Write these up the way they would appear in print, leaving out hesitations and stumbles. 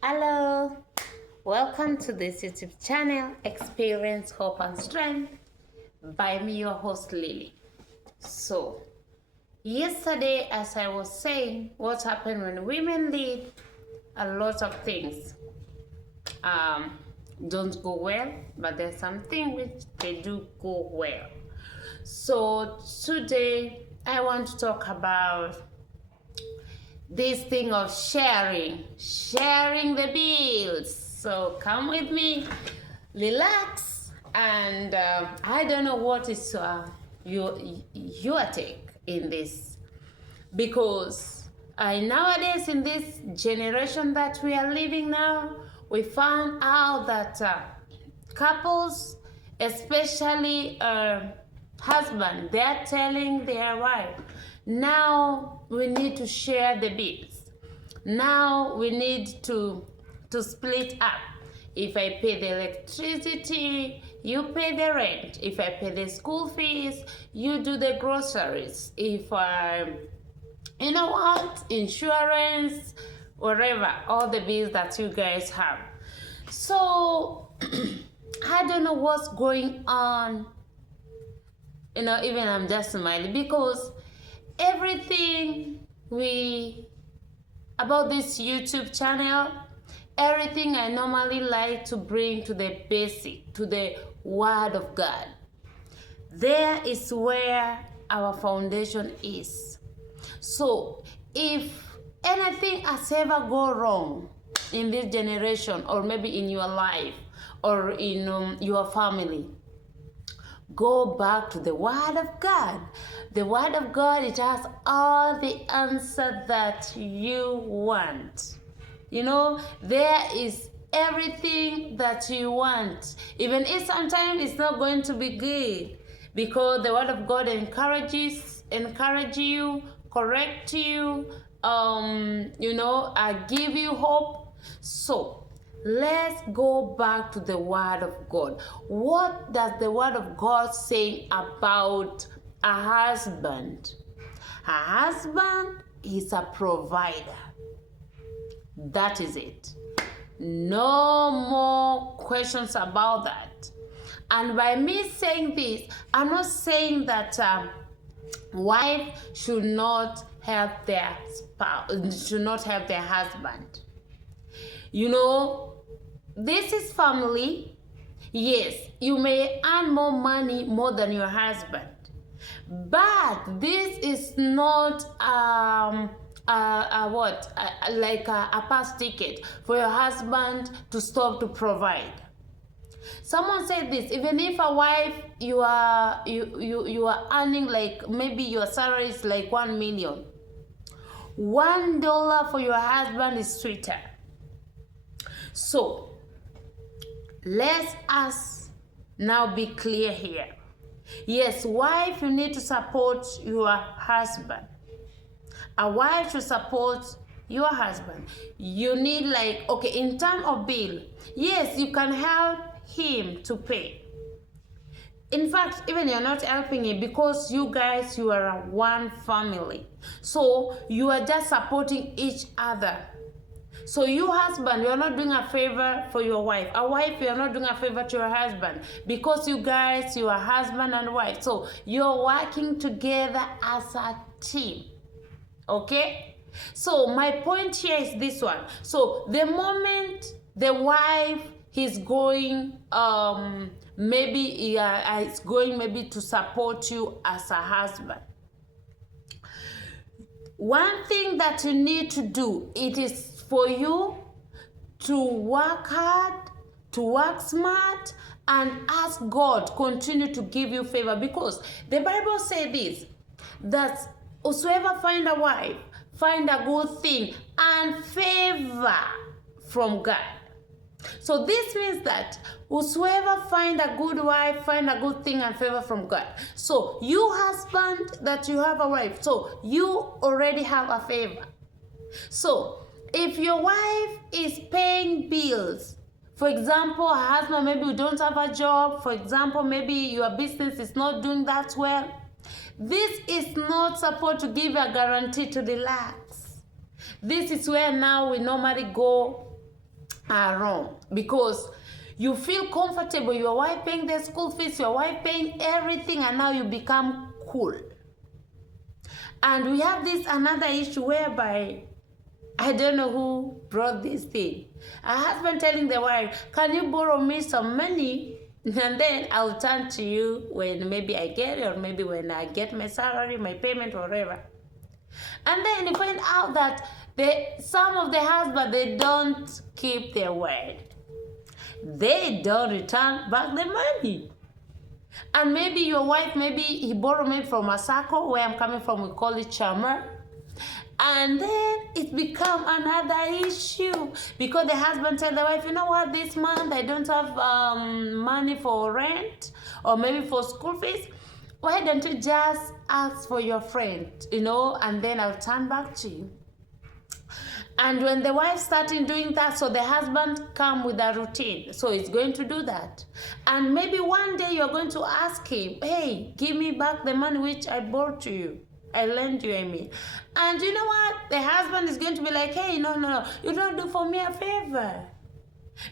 Hello, welcome to this YouTube channel, Experience Hope and Strength by me, your host Lily. So, yesterday, as I was saying, what happened when women lead, a lot of things don't go well, but there's something which they do go well. So, today, I want to talk about this thing of sharing the bills. So come with me, relax, and I don't know what is your take in this, because nowadays in this generation that we are living now, we found out that couples, especially husband, they're telling their wife, now we need to share the bills. Now we need to split up. If I pay the electricity, you pay the rent. If I pay the school fees, you do the groceries. If you know what, insurance, whatever, all the bills that you guys have. So I don't know what's going on. Even I'm just smiling because everything about this YouTube channel, everything I normally like to bring to the basic, to the Word of God. There is where our foundation is. So if anything has ever gone wrong in this generation, or maybe in your life, or in your family, go back to the Word of God. The Word of God, it has all the answer that you want. There is everything that you want. Even if sometimes it's not going to be good, because the Word of God encourage you, correct you, give you hope. So let's go back to the Word of God. What does the Word of God say about a husband? A husband is a provider. That is it. No more questions about that. And by me saying this, I'm not saying that wife should not help their spouse, should not help their husband. This is family. Yes, you may earn more money more than your husband, but this is not like a pass ticket for your husband to stop to provide. Someone said this: even if a wife, you are earning, like maybe your salary is like 1 million, $1 for your husband is sweeter. So let us now be clear here. Yes, wife, you need to support your husband. A wife should support your husband. You need, in terms of bill, yes, you can help him to pay. In fact, even you're not helping him, because you guys, you are one family. So you are just supporting each other. So you husband, you are not doing a favor for your wife. A wife, you are not doing a favor to your husband, because you guys, you are husband and wife. So you're working together as a team. Okay? So my point here is this one. So the moment the wife is going, is going to support you as a husband, one thing that you need to do, it is for you to work hard, to work smart, and ask God continue to give you favor, because the Bible says this, that whosoever find a wife, find a good thing and favor from God. So this means that whosoever find a good wife, find a good thing and favor from God. So you husband, that you have a wife, so you already have a favor. So if your wife is paying bills, for example, her husband, maybe you don't have a job, for example, maybe your business is not doing that well, this is not supposed to give a guarantee to relax. This is where now we normally go are wrong, because you feel comfortable, your wife paying the school fees, your wife paying everything, and now you become cool. And we have this another issue whereby, I don't know who brought this thing. A husband telling the wife, can you borrow me some money? And then I'll turn to you when maybe I get it, or maybe when I get my salary, my payment, whatever. And then you find out that some of the husbands, they don't keep their word. They don't return back the money. And maybe your wife, maybe he borrowed me from a circle, where I'm coming from, we call it charmer. And then it become another issue, because the husband tell the wife, you know what, this month I don't have money for rent, or maybe for school fees. Why don't you just ask for your friend, and then I'll turn back to you. And when the wife starting doing that, so the husband come with a routine, so he's going to do that. And maybe one day you're going to ask him, hey, give me back the money which I borrowed to you. I lend you, And you know what? The husband is going to be like, hey, no, you don't do for me a favor.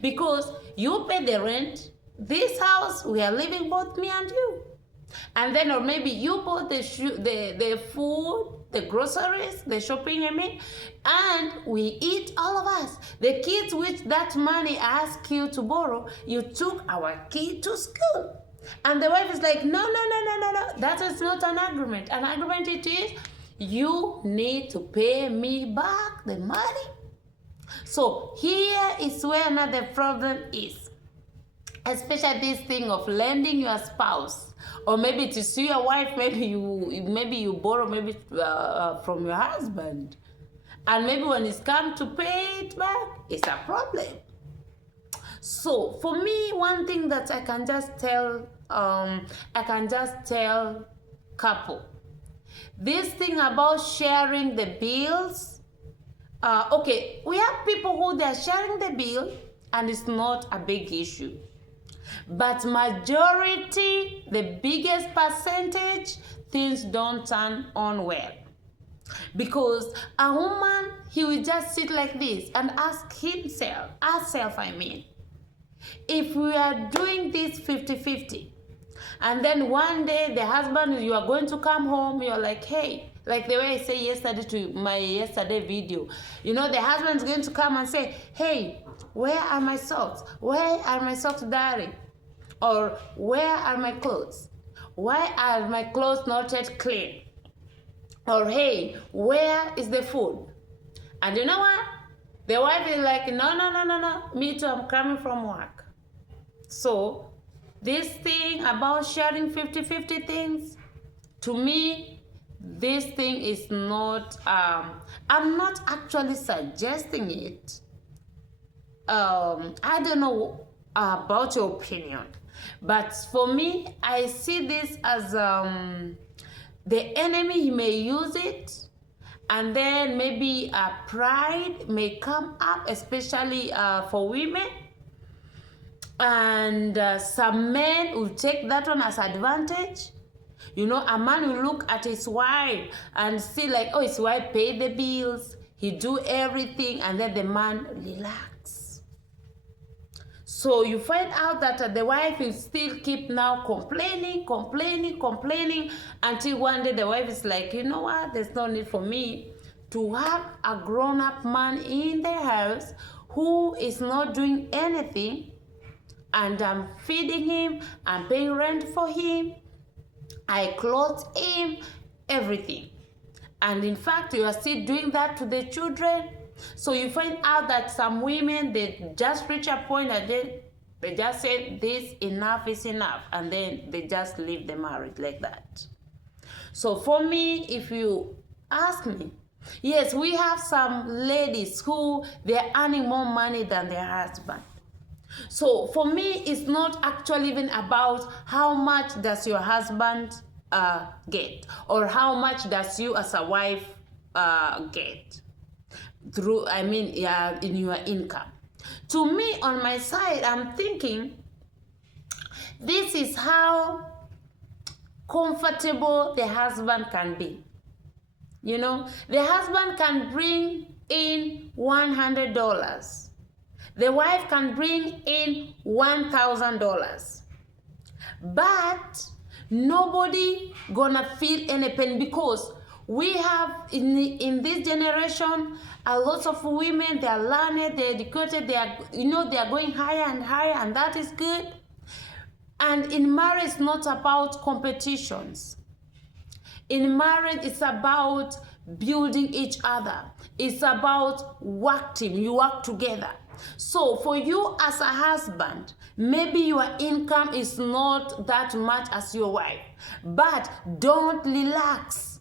Because you pay the rent, this house, we are living both me and you. And then, or maybe you bought the food, the groceries, the shopping, and we eat, all of us. The kids which that money asked you to borrow, you took our kid to school. And the wife is like, no, that is not an agreement. An agreement it is, you need to pay me back the money. So here is where another problem is. Especially this thing of lending your spouse, or maybe to see your wife, maybe you borrow from your husband, and maybe when it's come to pay it back, it's a problem. So for me, one thing that I can just tell couple, this thing about sharing the bills. Okay, we have people who they're sharing the bill and it's not a big issue. But majority, the biggest percentage, things don't turn on well. Because a woman, he will just sit like this and ask herself, if we are doing this 50-50, and then one day the husband, you are going to come home, you're like, hey, like the way I say yesterday to my yesterday video, the husband is going to come and say, hey, where are my socks? Where are my socks, darling? Or where are my clothes? Why are my clothes not yet clean? Or hey, where is the food? And you know what? The wife is like, no, me too, I'm coming from work. So this thing about sharing 50-50 things, to me, this thing is not, I'm not actually suggesting it. I don't know about your opinion, but for me, I see this as the enemy. He may use it, and then maybe pride may come up, especially for women, and some men will take that one as advantage. A man will look at his wife and see like, oh, his wife paid the bills, he do everything, and then the man relax. So you find out that the wife will still keep now complaining, until one day the wife is like, you know what, there's no need for me to have a grown-up man in the house who is not doing anything, and I'm feeding him, I'm paying rent for him, I clothe him, everything. And in fact, you are still doing that to the children. So you find out that some women, they just reach a point that they just say, this, enough is enough. And then they just leave the marriage like that. So for me, if you ask me, yes, we have some ladies who they're earning more money than their husband. So for me, it's not actually even about how much does your husband get, or how much does you as a wife get through, in your income. To me, on my side, I'm thinking this is how comfortable the husband can be. The husband can bring in $100. The wife can bring in $1,000, but nobody gonna feel any pain, because we have in this generation a lot of women. They are learned, they're educated, they are, they are going higher and higher, and that is good. And in marriage, it's not about competitions. In marriage, it's about building each other. It's about work team. You work together. So for you as a husband, maybe your income is not that much as your wife, but don't relax.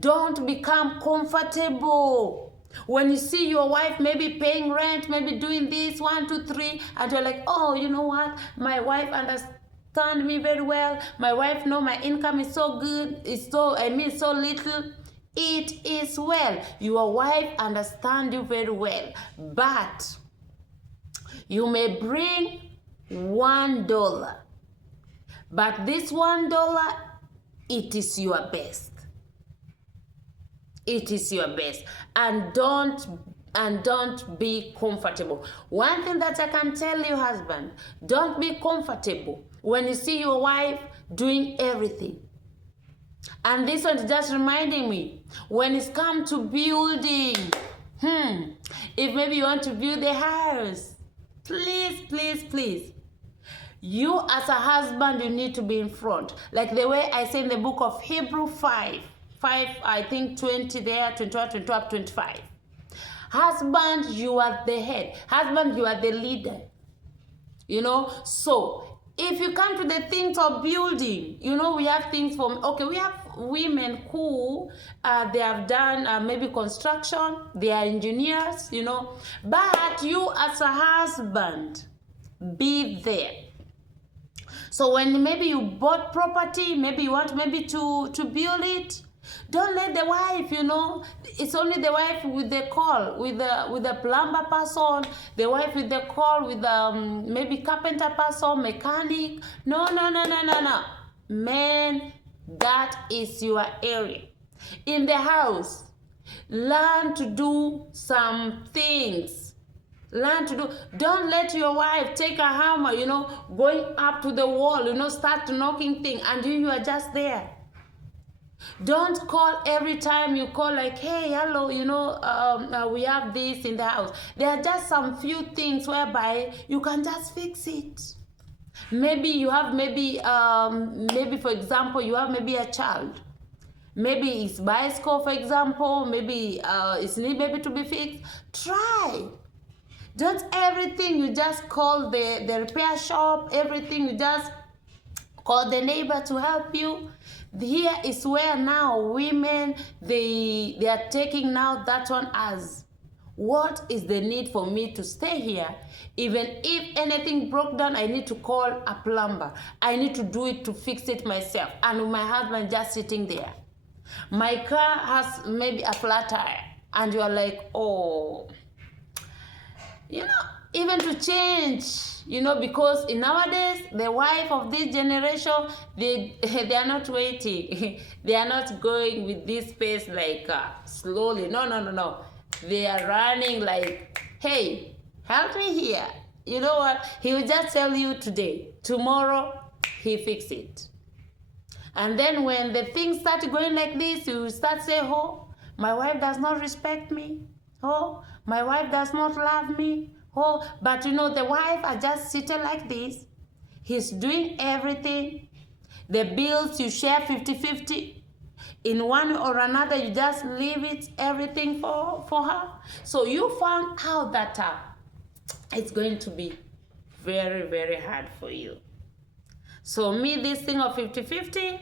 Don't become comfortable. When you see your wife maybe paying rent, maybe doing this, 1, 2, 3, and you're like, oh, you know what? My wife understands me very well. My wife know my income is so good. It's so little. It is well. Your wife understands you very well. But you may bring $1. But this $1, it is your best. It is your best. And don't be comfortable. One thing that I can tell you, husband, don't be comfortable when you see your wife doing everything. And this one is just reminding me, when it's come to building, if maybe you want to build a house, please, you as a husband, you need to be in front. Like the way I say in the book of Hebrew 5, I think 20 there, 21, 22 up 25. Husband, you are the head. Husband, you are the leader. So if you come to the things of building, we have things we have women who they have done maybe construction, they are engineers, but you as a husband, be there. So when maybe you bought property, maybe you want to build it, don't let the wife, it's only the wife with the call, with the plumber person, the wife with the call, with the maybe carpenter person, mechanic. No. Man, that is your area. In the house, learn to do some things. Don't let your wife take a hammer, going up to the wall, start knocking things, and you are just there. Don't call every time you call like, hey, hello, we have this in the house. There are just some few things whereby you can just fix it. Maybe you have maybe for example, you have maybe a child. Maybe it's bicycle, for example. Maybe it's need maybe to be fixed. Try. Don't everything you just call the repair shop. Everything you just call the neighbor to help you. Here is where now women, they are taking now that one as, what is the need for me to stay here? Even if anything broke down, I need to call a plumber. I need to do it to fix it myself. And my husband just sitting there. My car has maybe a flat tire. And you are like, oh, even to change, because in nowadays, the wife of this generation, they are not waiting. They are not going with this pace like slowly. No. They are running like, hey, help me here. You know what? He will just tell you today. Tomorrow, he fix it. And then when the things start going like this, you will start saying, oh, my wife does not respect me. Oh, my wife does not love me. Oh, but the wife are just sitting like this. He's doing everything. The bills you share 50-50. In one or another, you just leave it, everything for her. So you found out that it's going to be very, very hard for you. So this thing of 50-50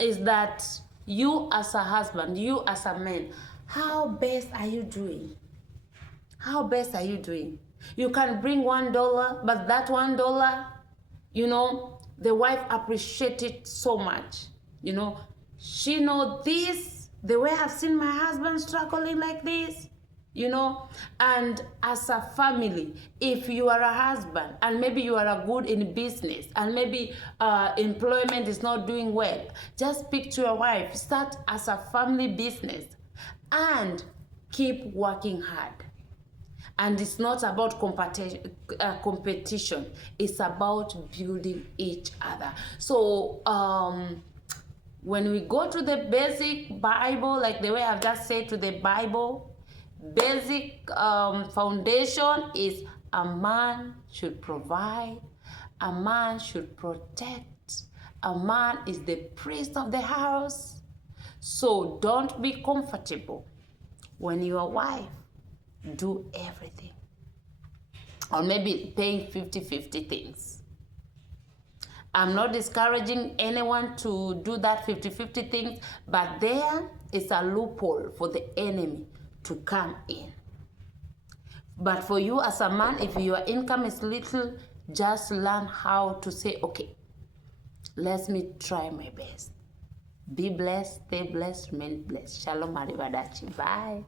is that you as a husband, you as a man, how best are you doing? How best are you doing? You can bring $1, but that $1, the wife appreciates it so much. She knows this, the way I've seen my husband struggling like this, and as a family, if you are a husband and maybe you are a good in business and maybe employment is not doing well, just speak to your wife, start as a family business and keep working hard. And it's not about competition. It's about building each other. So when we go to the basic Bible, like the way I've just said to the Bible, basic foundation is a man should provide, a man should protect, a man is the priest of the house. So don't be comfortable when your wife do everything, or maybe paying 50-50 things. I'm not discouraging anyone to do that 50-50 things, but there is a loophole for the enemy to come in. But for you as a man, if your income is little, just learn how to say, okay, let me try my best. Be blessed, stay blessed, remain blessed. Shalom, arrivederci. Bye.